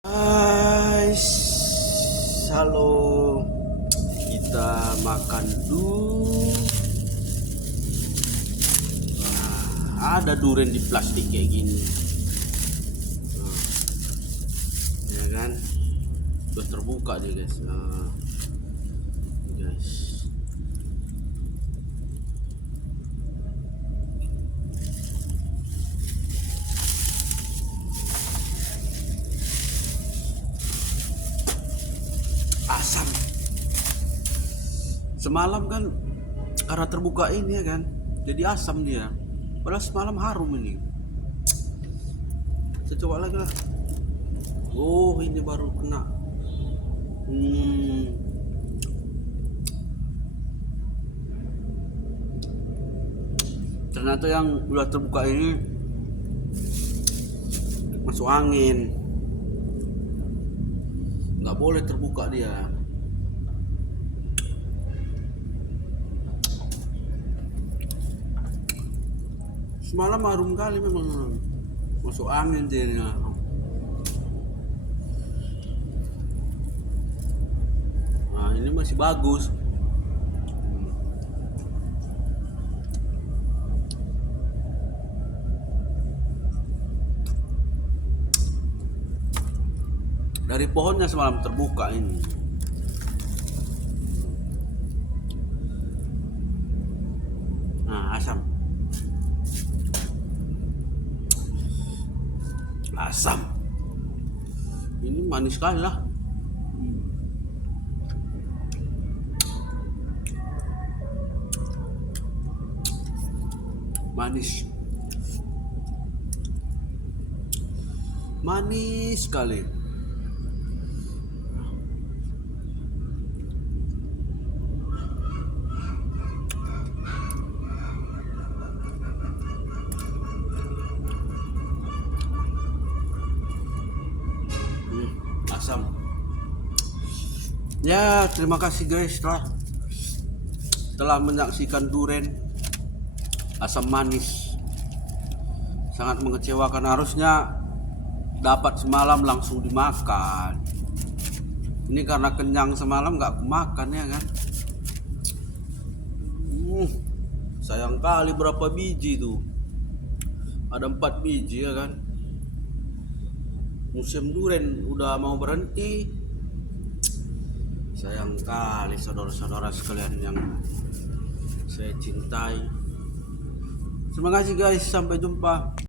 Guys, halo, kita makan dulu. Ada durian di plastik kayak gini, ya kan? Udah terbuka nih guys. Guys, asam. Semalam kan karena terbuka ini ya kan, jadi asam dia. Padahal semalam harum ini. Saya coba lagi lah. Oh, ini baru kena. Ternyata yang udah terbuka ini masuk angin. Nggak boleh terbuka dia. Semalam harum kali memang, masuk angin dia. Nah, ini masih bagus. Dari pohonnya semalam terbuka ini. Nah, asam. Asam. Ini manis sekali lah. Manis. Manis sekali. Asam. Ya, terima kasih guys telah menyaksikan durian asam manis. Sangat mengecewakan, harusnya dapat semalam langsung dimakan. Ini karena kenyang semalam nggak makan ya kan. Sayang kali, berapa biji tuh? Ada 4 biji ya kan. Musim durian udah mau berhenti. Sayang kali saudara-saudara sekalian yang saya cintai. Terima kasih guys, sampai jumpa.